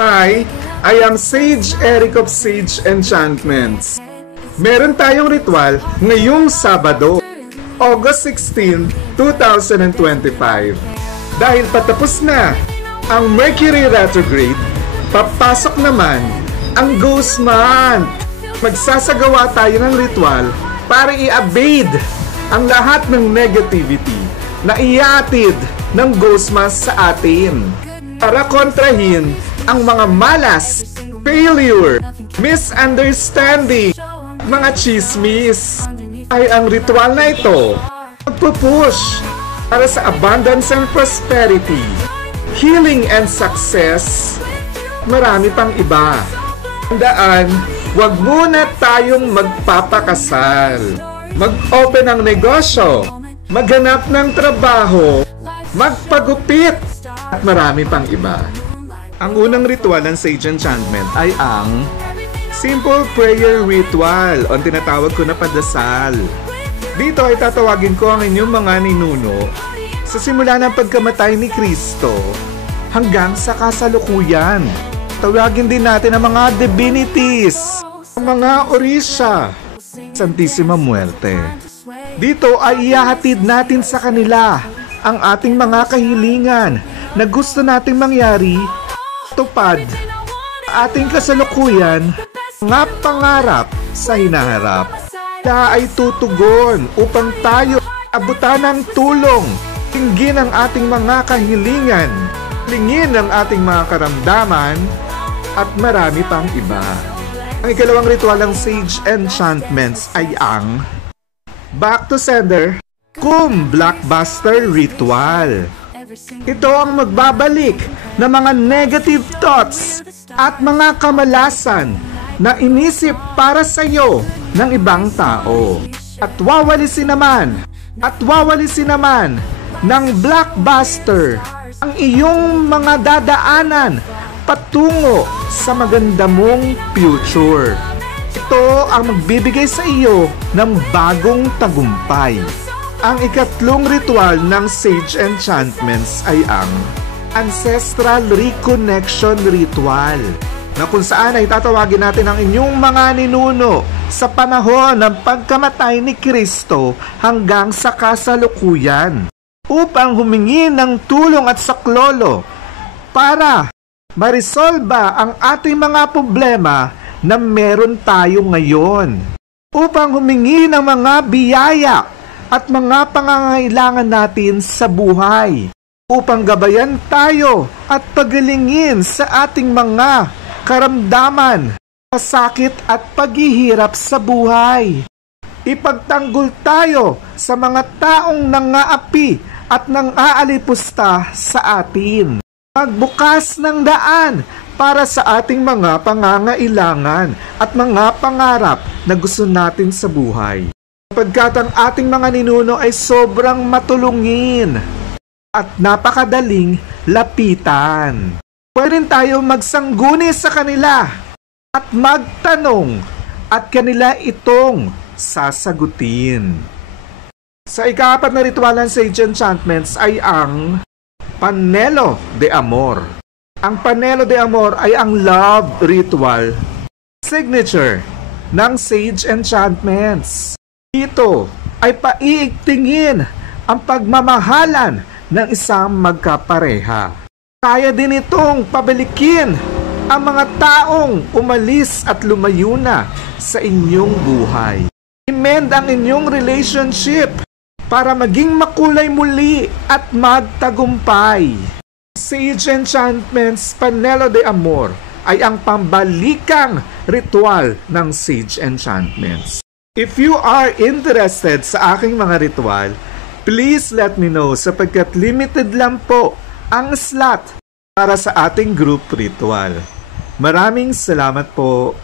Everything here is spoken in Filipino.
Hi, I am Sage Eric of Sage Enchantments. Meron tayong ritual ngayong Sabado, August 16, 2025. Dahil patapos na ang Mercury retrograde, papasok naman ang Ghost Month. Magsasagawa tayo ng ritual para i-abate ang lahat ng negativity na iatid ng Ghost Month sa atin. Para kontrahin ang mga malas, failure, misunderstanding, mga chismis, ay ang ritual na ito magpupush para sa abundance and prosperity, healing and success, marami pang iba. Tandaan, huwag muna tayong magpapakasal, mag-open ng negosyo, maghanap ng trabaho, magpagupit, at marami pang iba. Ang unang ritual ng Sage Enchantment ay ang Simple Prayer Ritual o tinatawag ko na padasal. Dito ay tatawagin ko ang inyong mga ninuno sa simula ng pagkamatay ni Kristo hanggang sa kasalukuyan. Tawagin din natin ang mga divinities, ang mga orisha, Santissima Muerte. Dito ay ihahatid natin sa kanila ang ating mga kahilingan na gusto nating mangyari, tupad, ating kasalukuyan, mga pangarap sa hinaharap. Kaya ay tutugon upang tayo abutan ng tulong, tingin ang ating mga kahilingan, lingin ang ating mga karamdaman, at marami pang iba. Ang ikalawang ritual ng Sage Enchantments ay ang Back to Sender Blockbuster Ritual. Ito ang magbabalik ng mga negative thoughts at mga kamalasan na inisip para sa iyo ng ibang tao. At wawalisin naman ng blockbuster ang iyong mga dadaanan patungo sa maganda mong future. Ito ang magbibigay sa iyo ng bagong tagumpay. Ang ikatlong ritual ng Sage Enchantments ay ang Ancestral Reconnection Ritual, na kung saan ay tatawagin natin ang inyong mga ninuno sa panahon ng pagkamatay ni Kristo hanggang sa kasalukuyan upang humingi ng tulong at saklolo para marisolba ang ating mga problema na meron tayo ngayon, upang humingi ng mga biyaya at mga pangangailangan natin sa buhay, upang gabayan tayo at pagalingin sa ating mga karamdaman, pasakit at paghihirap sa buhay. Ipagtanggol tayo sa mga taong nangaapi at nang-aalipusta sa atin. Magbukas ng daan para sa ating mga pangangailangan at mga pangarap na gusto natin sa buhay. Sapagkat ang ating mga ninuno ay sobrang matulungin at napakadaling lapitan. Pwede tayo magsangguni sa kanila at magtanong at kanila itong sasagutin. Sa ika-4 na ritual ng Sage Enchantments ay ang Panelo de Amor. Ang Panelo de Amor ay ang love ritual signature ng Sage Enchantments. Ito ay paiigtingin ang pagmamahalan ng isang magkapareha. Kaya din itong pabalikin ang mga taong umalis at lumayo na sa inyong buhay. I-mend ang inyong relationship para maging makulay muli at magtagumpay. Sage Enchantments Panelo de Amor ay ang pambalikang ritual ng Sage Enchantments. If you are interested sa aking mga ritual, please let me know sapagkat limited lang po ang slot para sa ating group ritual. Maraming salamat po.